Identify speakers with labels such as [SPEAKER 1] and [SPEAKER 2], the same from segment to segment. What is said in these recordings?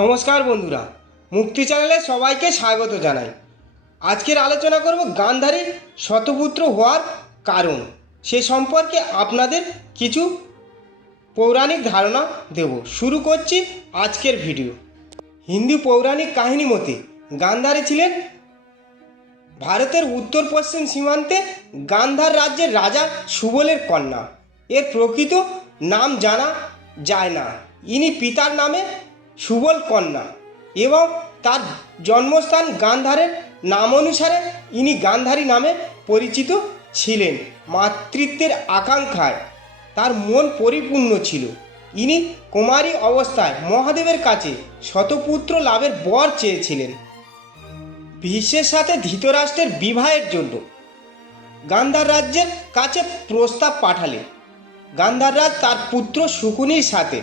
[SPEAKER 1] নমস্কার বন্ধুরা, মুক্তি চ্যানেলে সবাইকে স্বাগত জানাই। আজকের আলোচনা করব গান্ধারীর শতপুত্র হওয়ার কারণ। সে সম্পর্কে আপনাদের কিছু পৌরাণিক ধারণা দেব। শুরু করছি আজকের ভিডিও। হিন্দু পৌরাণিক কাহিনী মতে, গান্ধারী ছিলেন ভারতের উত্তর পশ্চিম সীমান্তে গান্ধার রাজ্যের রাজা সুবলের কন্যা। এর প্রকৃত নাম জানা যায় না। ইনি পিতার নামে সুবল কন্যা এবং তার জন্মস্থান গান্ধারের নাম অনুসারে ইনি গান্ধারী নামে পরিচিত ছিলেন। মাতৃত্বের আকাঙ্ক্ষায় তার মন পরিপূর্ণ ছিল। ইনি কুমারী অবস্থায় মহাদেবের কাছে শতপুত্র লাভের বর চেয়েছিলেন। ভীষ্মের সাথে ধৃতরাষ্ট্রের বিবাহের জন্য গান্ধার রাজ্যের কাছে প্রস্তাব পাঠালেন। গান্ধার রাজ তার পুত্র শুকুনির সাথে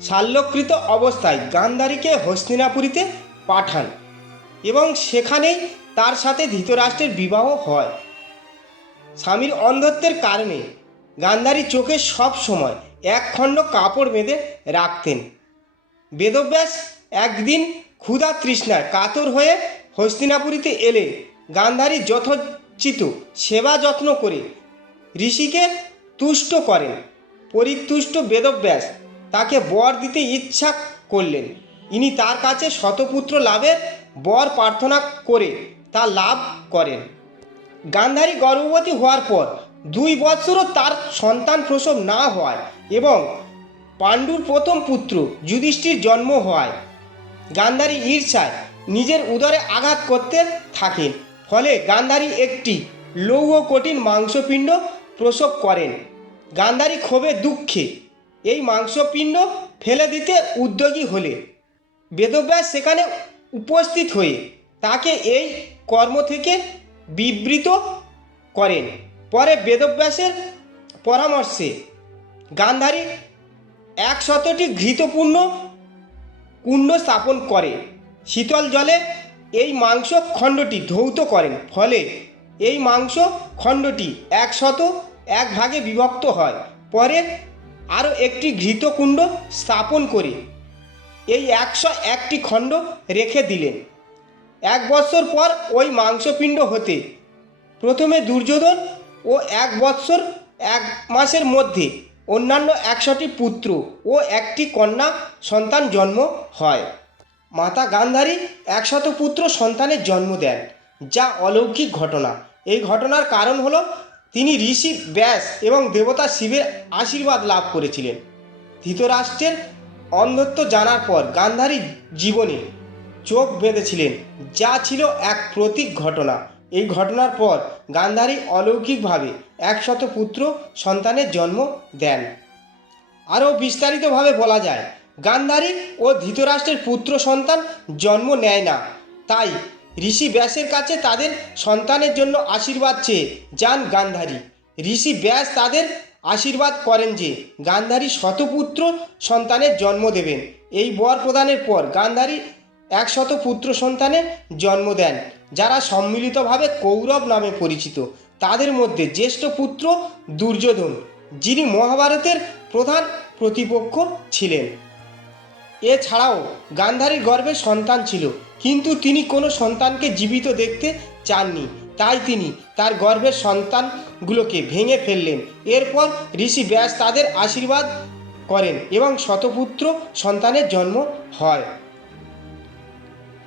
[SPEAKER 1] শাল্যকৃত অবস্থায় গান্ধারীকে হস্তিনাপুরীতে পাঠান এবং সেখানেই তার সাথে ধৃতরাষ্ট্রের বিবাহ হয়। স্বামীর অন্ধত্বের কারণে গান্ধারী চোখে সব সময় এক খণ্ড কাপড় বেঁধে রাখতেন। বেদব্যাস একদিন ক্ষুধা তৃষ্ণায় কাতর হয়ে হস্তিনাপুরীতে এলে গান্ধারী যথোচিত সেবা যত্ন করে ঋষিকে তুষ্ট করেন। পরিতুষ্ট বেদব্যাস তাকে বর দিতে ইচ্ছা করলেন। ইনি তার কাছে শতপুত্র লাভের বর প্রার্থনা করে তা লাভ করেন। গান্ধারী গর্ভবতী হওয়ার পর দুই বৎসরও তার সন্তান প্রসব না হওয়ায় এবং পাণ্ডুর প্রথম পুত্র যুধিষ্ঠির জন্ম হয়। গান্ধারী ঈর্ষায় নিজের উদরে আঘাত করতে থাকেন, ফলে গান্ধারী একটি লৌহ কঠিন মাংসপিণ্ড প্রসব করেন। গান্ধারী ক্ষোভে দুঃখে এই মাংসপিণ্ড ফেলে দিতে উদ্যোগী হলে। বেদব্যাস সেখানে উপস্থিত হয়ে তাকে এই কর্ম থেকে বিবৃত করেন। পরে বেদব্যাসের পরামর্শে গান্ধারী একশতটি ঘৃতপূর্ণ কুণ্ড স্থাপন করে। শীতল জলে এই মাংস খণ্ডটি ধৌত করেন, ফলে এই মাংস খণ্ডটি একশত এক ভাগে বিভক্ত হয়। পরে আরও একটি ঘৃতকুণ্ড স্থাপন করে। এই একশো একটি খণ্ড রেখে দিলেন। এক বৎসর পর ওই মাংসপিণ্ড হতে। প্রথমে দুর্যোধন ও এক বৎসর, এক মাসের মধ্যে অন্যান্য একশোটি পুত্র ও একটি কন্যা সন্তান জন্ম হয়। মাতা গান্ধারী একশত পুত্র সন্তানের জন্ম দেন, যা অলৌকিক ঘটনা। এই ঘটনার কারণ হলো তিনি ঋষি ব্যাস এবং দেবতা শিবের আশীর্বাদ লাভ করেছিলেন। ধৃতরাষ্ট্রের অন্ধত্ব জানার পর গান্ধারী জীবনে চোখ বেঁধেছিলেন। যা ছিল এক প্রতীক ঘটনা। এই ঘটনার পর গান্ধারী অলৌকিকভাবে একশত পুত্র সন্তানের জন্ম দেন। আরও বিস্তারিতভাবে বলা যায়, গান্ধারী ও ধৃতরাষ্ট্রের পুত্র সন্তান জন্ম নেয় না। তাই ঋষি ব্যাসের কাছে তাদের সন্তানের জন্য আশীর্বাদ চেয়ে যান গান্ধারী। ঋষি ব্যাস তাদের আশীর্বাদ করেন যে গান্ধারী শতপুত্র সন্তানের জন্ম দেবেন। এই বর প্রদানের পর গান্ধারী একশত পুত্র সন্তানের জন্ম দেন, যারা সম্মিলিতভাবে কৌরব নামে পরিচিত। তাদের মধ্যে জ্যেষ্ঠ পুত্র দুর্যোধন, যিনি মহাভারতের প্রধান প্রতিপক্ষ ছিলেন। এছাড়াও গান্ধারীর গর্ভে সন্তান ছিল। কিন্তু তিনি কোনো সন্তানকে জীবিত দেখতে চাননি। তাই তিনি তার গর্ভের সন্তানগুলোকে ভেঙে ফেললেন। এরপর ঋষি ব্যাস তাদের আশীর্বাদ করেন এবং শতপুত্র সন্তানের জন্ম হয়।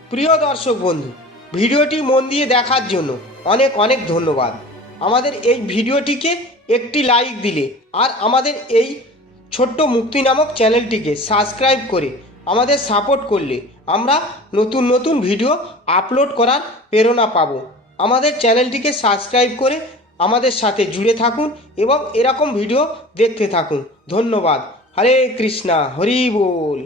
[SPEAKER 1] প্রিয় দর্শক বন্ধু, ভিডিওটি মন দিয়ে দেখার জন্য অনেক অনেক ধন্যবাদ। আমাদের এই ভিডিওটিকে একটি লাইক দিলে আর আমাদের এই ছোট্ট মুক্তি নামক চ্যানেলটিকে সাবস্ক্রাইব করে আমাদের সাপোর্ট করলে আমরা নতুন নতুন ভিডিও আপলোড করার প্রেরণা পাব। আমাদের চ্যানেলটিকে সাবস্ক্রাইব করে আমাদের সাথে জুড়ে থাকুন এবং এরকম ভিডিও দেখতে থাকুন। ধন্যবাদ। হরে কৃষ্ণা। হরি বল।